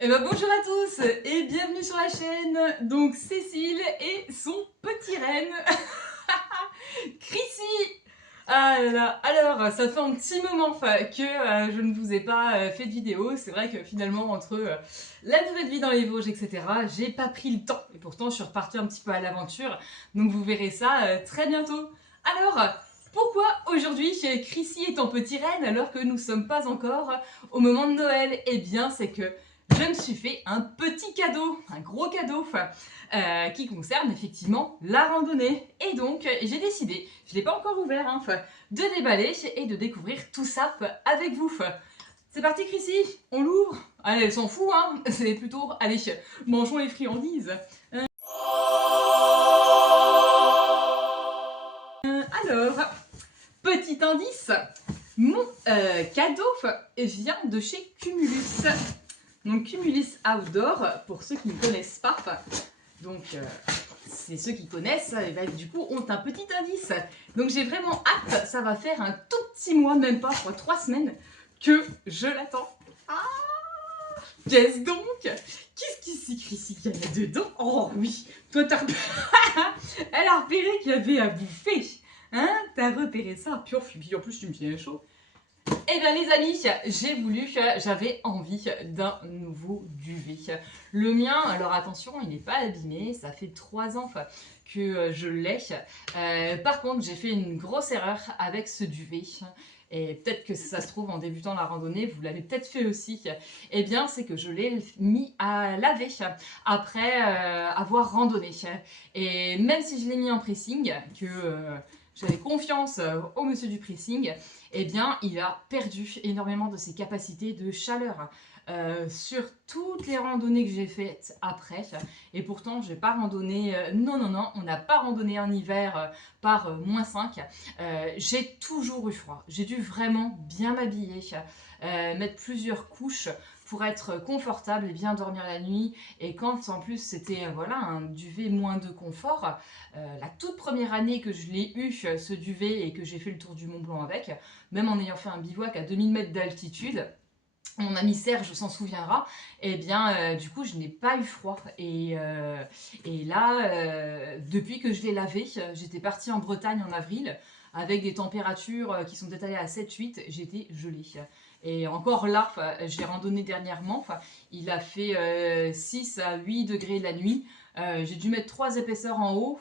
Bonjour à tous et bienvenue sur la chaîne. Donc Cécile et son petit renne, Chrissy. Ah là là, alors ça fait un petit moment que je ne vous ai pas fait de vidéo. C'est vrai que finalement entre la nouvelle vie dans les Vosges, etc., j'ai pas pris le temps. Et pourtant je suis repartie un petit peu à l'aventure. Donc vous verrez ça très bientôt. Alors, pourquoi aujourd'hui Chrissy est en petit renne alors que nous sommes pas encore au moment de Noël? Eh bien c'est que je me suis fait un petit cadeau, un gros cadeau, qui concerne effectivement la randonnée. Et donc, j'ai décidé, je ne l'ai pas encore ouvert, de déballer et de découvrir tout ça avec vous. C'est parti, Chrissy, on l'ouvre. Allez, elle s'en fout, hein. C'est plutôt, allez, mangeons les friandises. Alors, petit indice, mon cadeau vient de chez Cumulus. Donc Cumulus Outdoor, pour ceux qui ne connaissent pas, donc c'est ceux qui connaissent, et ben, du coup ont un petit indice. Donc j'ai vraiment hâte, ça va faire un tout petit mois, même pas, je crois 3 semaines, que je l'attends. Ah, qu'est-ce donc? Qu'est-ce qu'ici, Chrissy, qu'il y a dedans? Oh oui, toi t'as repéré... Elle a repéré qu'il y avait à bouffer. Hein? T'as repéré ça? Puis en plus tu me tiens chaud. Eh bien les amis, j'avais envie d'un nouveau duvet. Le mien, alors attention, il n'est pas abîmé, ça fait 3 ans que je l'ai. Par contre, j'ai fait une grosse erreur avec ce duvet. Et peut-être que ça se trouve en débutant la randonnée, vous l'avez peut-être fait aussi. Eh bien, c'est que je l'ai mis à laver après avoir randonné. Et même si je l'ai mis en pressing, que j'avais confiance au monsieur du pressing, eh bien, il a perdu énormément de ses capacités de chaleur. Sur toutes les randonnées que j'ai faites après, et pourtant j'ai pas randonné, non, on n'a pas randonné en hiver par -5, j'ai toujours eu froid. J'ai dû vraiment bien m'habiller, mettre plusieurs couches pour être confortable et bien dormir la nuit. Et quand en plus c'était voilà, un duvet moins de confort, la toute première année que je l'ai eu, ce duvet, et que j'ai fait le tour du Mont Blanc avec, même en ayant fait un bivouac à 2000 mètres d'altitude, mon ami Serge s'en souviendra, et bien du coup je n'ai pas eu froid. Et là, depuis que je l'ai lavé, j'étais partie en Bretagne en avril, avec des températures qui sont étalées à 7-8, j'étais gelée. Et encore là, j'ai randonné dernièrement, il a fait 6 à 8 degrés la nuit. J'ai dû mettre 3 épaisseurs en haut,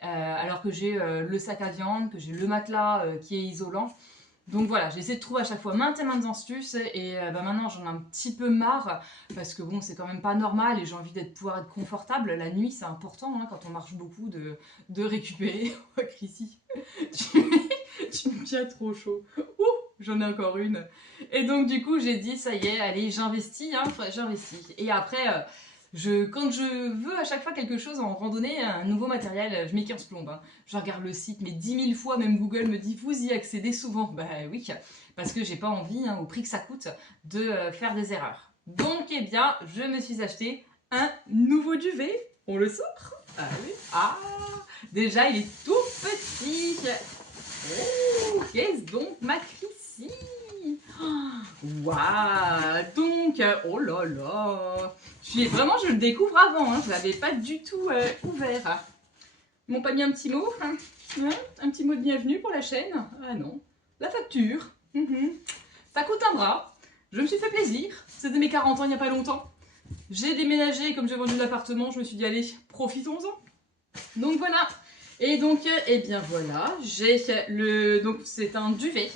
alors que j'ai le sac à viande, que j'ai le matelas qui est isolant. Donc voilà, j'essaie de trouver à chaque fois maintes et maintes astuces, et maintenant j'en ai un petit peu marre, parce que bon, c'est quand même pas normal et j'ai envie pouvoir être confortable. La nuit, c'est important, hein, quand on marche beaucoup, de récupérer. Oh, Chrissy, tu, tu me tiens trop chaud. Ouh, j'en ai encore une. Et donc du coup, j'ai dit, ça y est, allez, j'investis, j'investis. Et après, quand je veux à chaque fois quelque chose en randonnée, un nouveau matériel, je mets 15 plombes. Je regarde le site, mais 10 000 fois, même Google me dit vous y accédez souvent. Bah oui, parce que j'ai pas envie, au prix que ça coûte, de faire des erreurs. Donc, eh bien, je me suis acheté un nouveau duvet. On le sort? Allez. Ah, déjà, il est tout petit. Oh, qu'est-ce donc, ma Chrissy? Waouh! Donc, oh là là! Vraiment, je le découvre avant, je ne l'avais pas du tout ouvert. M'ont pas mis un petit mot, un petit mot de bienvenue pour la chaîne? Ah non. La facture. Ça coûte un bras. Je me suis fait plaisir. C'est de mes 40 ans il n'y a pas longtemps. J'ai déménagé, comme j'ai vendu l'appartement, je me suis dit allez, profitons-en. Donc voilà. Et donc, eh bien voilà, j'ai donc c'est un duvet,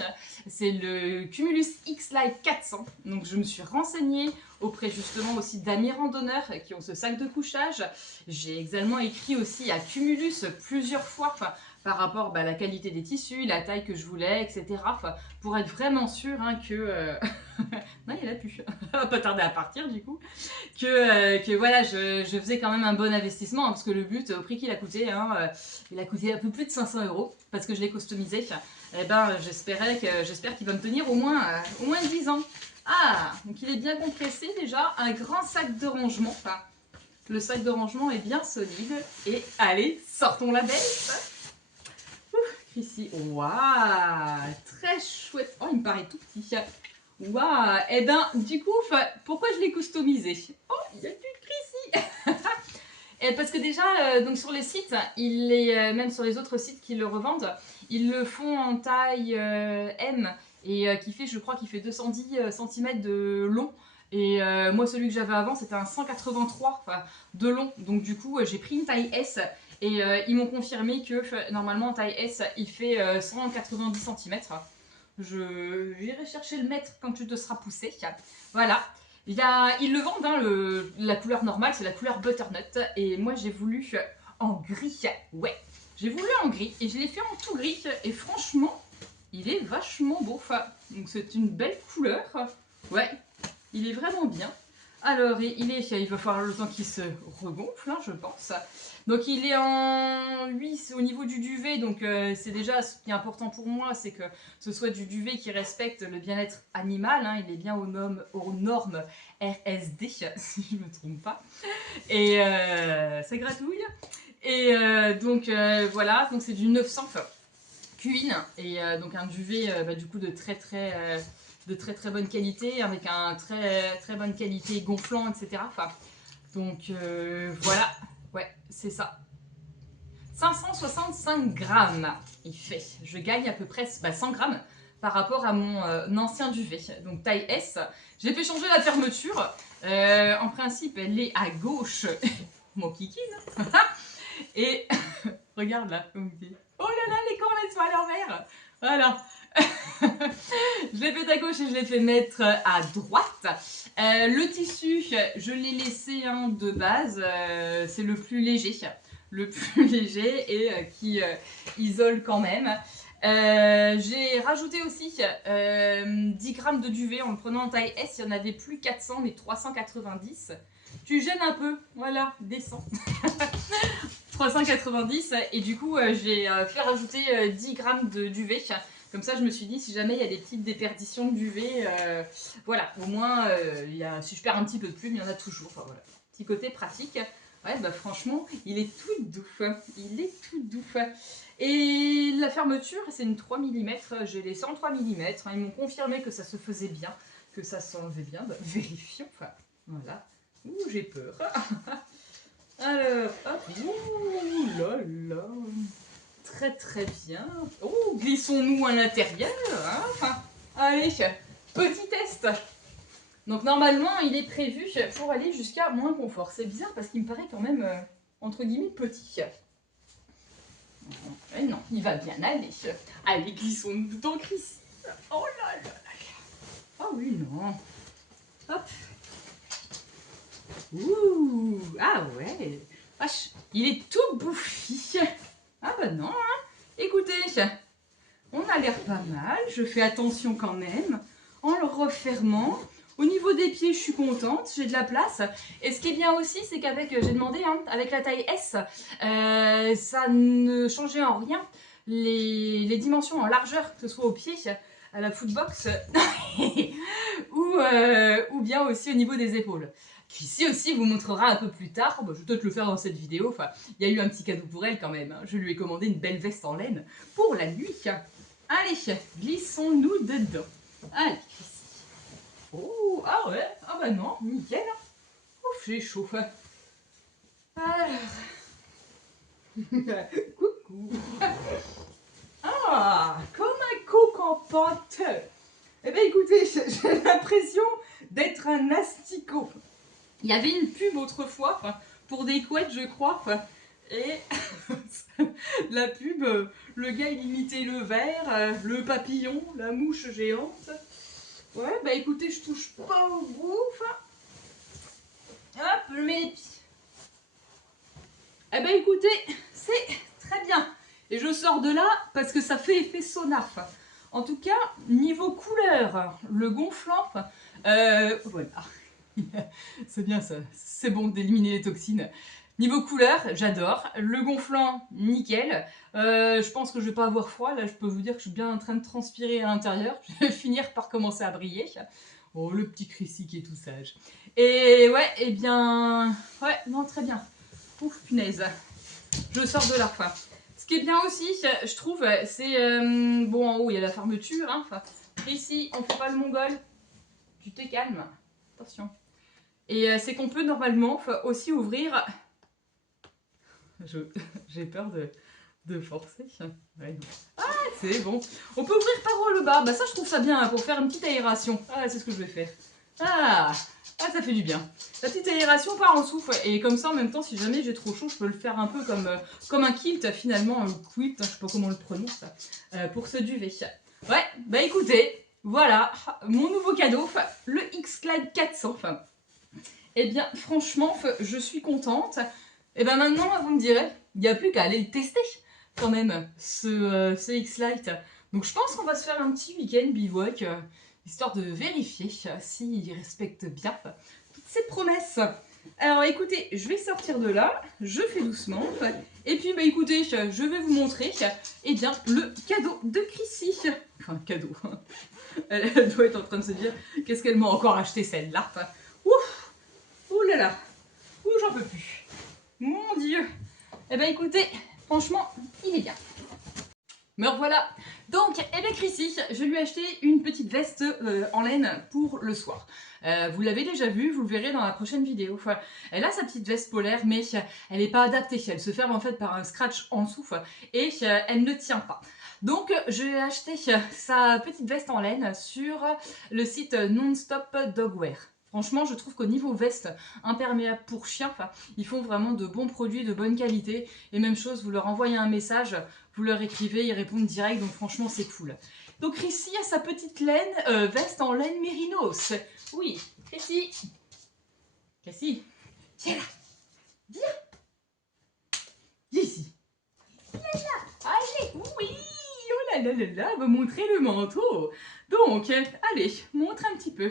c'est le Cumulus X-Lite 400. Donc je me suis renseignée auprès justement aussi d'amis randonneurs qui ont ce sac de couchage. J'ai également écrit aussi à Cumulus plusieurs fois par rapport à la qualité des tissus, la taille que je voulais, etc. Pour être vraiment sûre que... non, il a pu. Pas tarder à partir du coup. Que voilà, je faisais quand même un bon investissement, parce que le but, au prix qu'il a coûté, il a coûté un peu plus de 500 €, parce que je l'ai customisé. Et ben, j'espère qu'il va me tenir au moins 10 ans. Ah, donc il est bien compressé déjà, un grand sac de rangement. Enfin, le sac de rangement est bien solide. Et allez, sortons la bête. Ici, waouh, très chouette. Oh, il me paraît tout petit. Waouh. Et ben, du coup, pourquoi je l'ai customisé? Oh, il y a plus de Chrissy. Et parce que déjà, donc sur les sites, même sur les autres sites qui le revendent, ils le font en taille M et je crois qu'il fait 210 cm de long. Et moi, celui que j'avais avant, c'était un 183 de long. Donc du coup, j'ai pris une taille S et ils m'ont confirmé que normalement, en taille S, il fait 190 cm. J'irai chercher le mètre quand tu te seras poussé. Voilà. Ils le vendent, hein, la couleur normale, c'est la couleur butternut. Et moi, j'ai voulu en gris. Ouais, j'ai voulu en gris et je l'ai fait en tout gris. Et franchement, il est vachement beau. Donc c'est une belle couleur. Ouais, il est vraiment bien. Alors, il va falloir le temps qu'il se regonfle, hein, je pense. Donc, il est en 8 au niveau du duvet. Donc, c'est déjà ce qui est important pour moi, c'est que ce soit du duvet qui respecte le bien-être animal. Hein, il est bien aux normes RSD, si je ne me trompe pas. Et ça gratouille. Et donc, voilà. Donc, c'est du 900 Queen. Et donc, un duvet, du coup, de très bonne qualité, avec un très bonne qualité gonflant, etc. Donc voilà, ouais, c'est ça. 565 grammes, il fait. Je gagne à peu près 100 grammes par rapport à mon ancien duvet. Donc taille S. J'ai fait changer la fermeture. En principe, elle est à gauche. Mon kiki, hein. Et regarde là, oh là là, les cornets sont à l'envers. Voilà. Je l'ai fait à gauche et je l'ai fait mettre à droite. Le tissu, je l'ai laissé de base. C'est le plus léger. Le plus léger et qui isole quand même. J'ai rajouté aussi 10 grammes de duvet en le prenant en taille S. Il n'y en avait plus 400 mais 390. Tu gênes un peu, voilà, descends. 390 et du coup j'ai fait rajouter 10 grammes de duvet. Comme ça je me suis dit si jamais il y a des petites déperditions de duvet, voilà, au moins si je perds un petit peu de plume, il y en a toujours. Enfin voilà, petit côté pratique. Ouais, bah franchement, il est tout doux. Il est tout doux. Et la fermeture, c'est une 3 mm. J'ai laissé en 3 mm. Ils m'ont confirmé que ça se faisait bien, que ça s'enlevait bien. Bah, vérifions. Enfin, voilà. Ouh, j'ai peur. Alors, hop, ouh là là, très bien. Oh, glissons-nous à l'intérieur, hein. Enfin, allez, petit test. Donc normalement, il est prévu pour aller jusqu'à moins confort. C'est bizarre parce qu'il me paraît quand même, entre guillemets, petit. Mais non, il va bien aller. Allez, glissons-nous dedans, Chris. Oh là là là. Ah oui, non. Hop. Ouh, ah ouais. Vache, il est tout bouffi. Ah bah non, hein. Écoutez, on a l'air pas mal. Je fais attention quand même en le refermant. Au niveau des pieds, je suis contente, j'ai de la place. Et ce qui est bien aussi, c'est qu'avec, j'ai demandé, hein, avec la taille S, ça ne changeait en rien les dimensions en largeur, que ce soit au pied, à la footbox, ou bien aussi au niveau des épaules. Qui aussi vous montrera un peu plus tard, je vais peut-être le faire dans cette vidéo, enfin, il y a eu un petit cadeau pour elle quand même, hein. Je lui ai commandé une belle veste en laine pour la nuit. Allez, glissons-nous dedans. Allez, oh, ah ouais, ah bah non, nickel. Ouf, j'ai chaud. Alors, coucou. Ah, comme un coq en pâte. Eh bien écoutez, j'ai l'impression d'être un asticot. Il y avait une pub autrefois pour des couettes, je crois. Et la pub, le gars il imitait le ver, le papillon, la mouche géante. Ouais, bah écoutez, je touche pas au bout. Hop, je mets les pieds. Eh ben écoutez, c'est très bien. Et je sors de là parce que ça fait effet sauna. En tout cas, niveau couleur, le gonflant, voilà. C'est bien ça, c'est bon d'éliminer les toxines. Niveau couleur, j'adore. Le gonflant, nickel. Je pense que je vais pas avoir froid. Là, je peux vous dire que je suis bien en train de transpirer à l'intérieur. Je vais finir par commencer à briller. Oh, le petit Chrissy qui est tout sage. Et ouais, eh bien... Ouais, non, très bien. Ouf, punaise. Je sors de là. Ce qui est bien aussi, je trouve, c'est... bon, en haut, il y a la fermeture. Hein. Ici, on fait pas le mongol. tu te calmes. Attention. Et c'est qu'on peut normalement aussi ouvrir... J'ai peur de forcer. Ouais. Ah, c'est bon. On peut ouvrir par le bas. Bah ça, je trouve ça bien pour faire une petite aération. Ah, c'est ce que je vais faire. Ah, ça fait du bien. La petite aération par en dessous. Et comme ça, en même temps, si jamais j'ai trop chaud, je peux le faire un peu comme un kilt, finalement. Un quilt, je sais pas comment on le prononce, pour ce duvet. Ouais, bah écoutez, voilà mon nouveau cadeau, le X-Clyde 400. Eh bien, franchement, je suis contente. Et ben maintenant, vous me direz, il n'y a plus qu'à aller le tester, quand même, ce X-Lite. Donc je pense qu'on va se faire un petit week-end bivouac, histoire de vérifier s'il respecte bien toutes ses promesses. Alors écoutez, je vais sortir de là, je fais doucement. Et puis, bah écoutez, je vais vous montrer, eh bien, le cadeau de Chrissy. Enfin, cadeau. Elle doit être en train de se dire, qu'est-ce qu'elle m'a encore acheté celle-là. Ouf! Ouh là là! Ouh, j'en peux plus. Mon Dieu! Eh ben écoutez, franchement, il est bien. Me revoilà. Donc, eh bien Chrissy, je lui ai acheté une petite veste en laine pour le soir. Vous l'avez déjà vu, vous le verrez dans la prochaine vidéo. Elle a sa petite veste polaire, mais elle n'est pas adaptée. Elle se ferme en fait par un scratch en dessous et elle ne tient pas. Donc, je lui ai acheté sa petite veste en laine sur le site Non-Stop Dogwear. Franchement, je trouve qu'au niveau veste imperméable pour chien, ils font vraiment de bons produits de bonne qualité. Et même chose, vous leur envoyez un message, vous leur écrivez, ils répondent direct. Donc franchement, c'est cool. Donc Chrissy a sa petite veste en laine mérinos. Oui, Chrissy. Chrissy, viens là. Viens. Viens ici. Viens là. Allez, oui. Oh là là là là, va montrer le manteau. Donc, allez, montre un petit peu.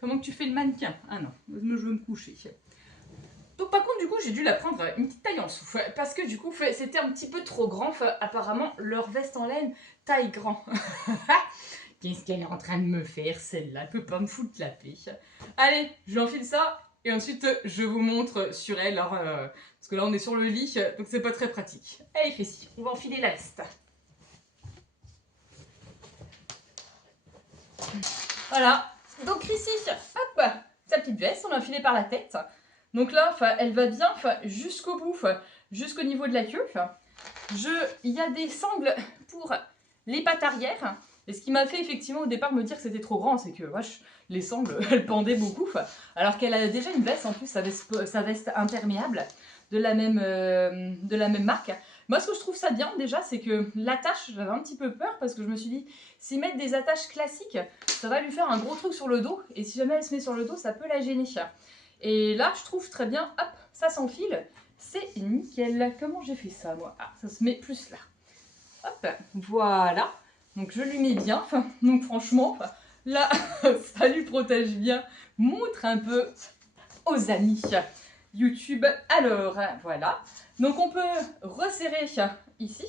Comment que tu fais le mannequin? Ah non, je veux me coucher. Donc par contre, du coup, j'ai dû la prendre une petite taille en dessous. Parce que du coup, c'était un petit peu trop grand. Apparemment, leur veste en laine, taille grand. Qu'est-ce qu'elle est en train de me faire, celle-là? Elle peut pas me foutre la paix. Allez, je lui enfile ça. Et ensuite, je vous montre sur elle. Alors, parce que là, on est sur le lit. Donc, c'est pas très pratique. Allez, Chrissy, on va enfiler la veste. Voilà. Donc Chrissy, hop, sa petite veste, on l'a enfilée par la tête. Donc là, elle va bien jusqu'au bout, jusqu'au niveau de la queue. Il y a des sangles pour les pattes arrière. Et ce qui m'a fait effectivement au départ me dire que c'était trop grand, c'est que wesh, les sangles, elles pendaient beaucoup. Alors qu'elle a déjà une veste, en plus, sa veste imperméable de la même marque. Moi, ce que je trouve ça bien déjà, c'est que l'attache, j'avais un petit peu peur parce que je me suis dit, s'ils mettent des attaches classiques, ça va lui faire un gros truc sur le dos. Et si jamais elle se met sur le dos, ça peut la gêner. Et là, je trouve très bien, hop, ça s'enfile. C'est nickel. Comment j'ai fait ça, moi? Ah, ça se met plus là. Hop, voilà. Donc, je lui mets bien. Donc, franchement, là, ça lui protège bien. Montre un peu aux amis YouTube. Alors, voilà. Donc, on peut resserrer ici.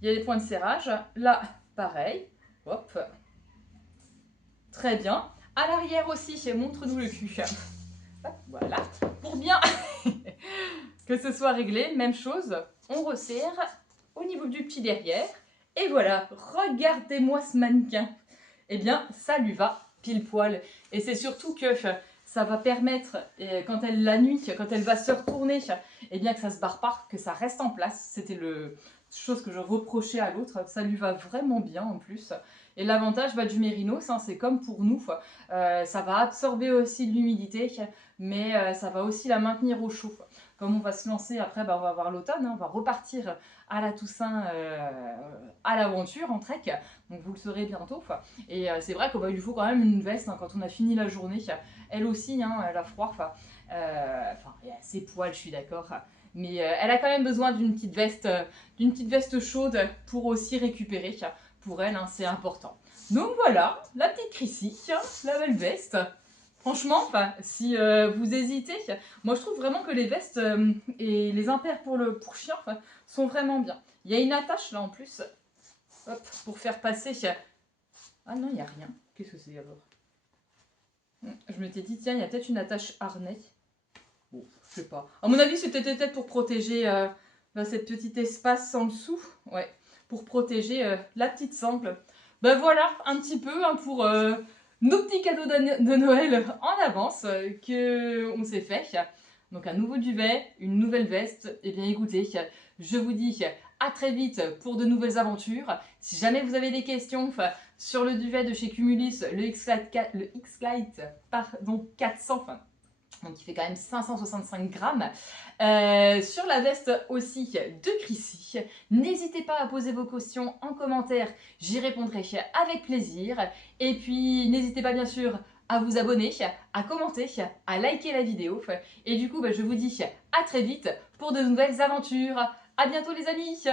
Il y a des points de serrage. Là, pareil. Hop. Très bien. À l'arrière aussi, montre-nous le cul. Hop, voilà. Pour bien que ce soit réglé, même chose. On resserre au niveau du pied derrière. Et voilà. Regardez-moi ce mannequin. Eh bien, ça lui va pile poil. Et c'est surtout que ça va permettre, quand elle la nuit, quand elle va se retourner, eh bien que ça se barre pas, que ça reste en place. C'était la chose que je reprochais à l'autre. Ça lui va vraiment bien en plus. Et l'avantage du mérinos, c'est comme pour nous, ça va absorber aussi de l'humidité, mais ça va aussi la maintenir au chaud. Comme on va se lancer après, on va avoir l'automne, on va repartir à la Toussaint, à l'aventure en trek, donc vous le saurez bientôt. Et c'est vrai qu'il lui faut quand même une veste quand on a fini la journée. Elle aussi, elle a froid, elle a ses poils, je suis d'accord. Mais elle a quand même besoin d'une petite veste chaude pour aussi récupérer. Pour elle, c'est important. Donc voilà, la petite Chrissy, la belle veste. Franchement, si vous hésitez, moi je trouve vraiment que les vestes et les impairs pour chien sont vraiment bien. Il y a une attache là en plus, hop, pour faire passer. Ah non, il n'y a rien. Qu'est-ce que c'est alors? Je m'étais dit, tiens, il y a peut-être une attache harnais. Bon, je sais pas. À mon avis, c'était peut-être pour protéger cette petite espace en dessous. Ouais, pour protéger la petite sangle. Ben voilà, un petit peu pour nos petits cadeaux de Noël en avance que on s'est fait. Donc un nouveau duvet, une nouvelle veste. Et bien écoutez, je vous dis à très vite pour de nouvelles aventures. Si jamais vous avez des questions sur le duvet de chez Cumulus, le X-Lite, pardon, 400, donc il fait quand même 565 grammes. Sur la veste aussi de Chrissy, n'hésitez pas à poser vos questions en commentaire, j'y répondrai avec plaisir. Et puis n'hésitez pas bien sûr à vous abonner, à commenter, à liker la vidéo. Et du coup, je vous dis à très vite pour de nouvelles aventures. À bientôt les amis!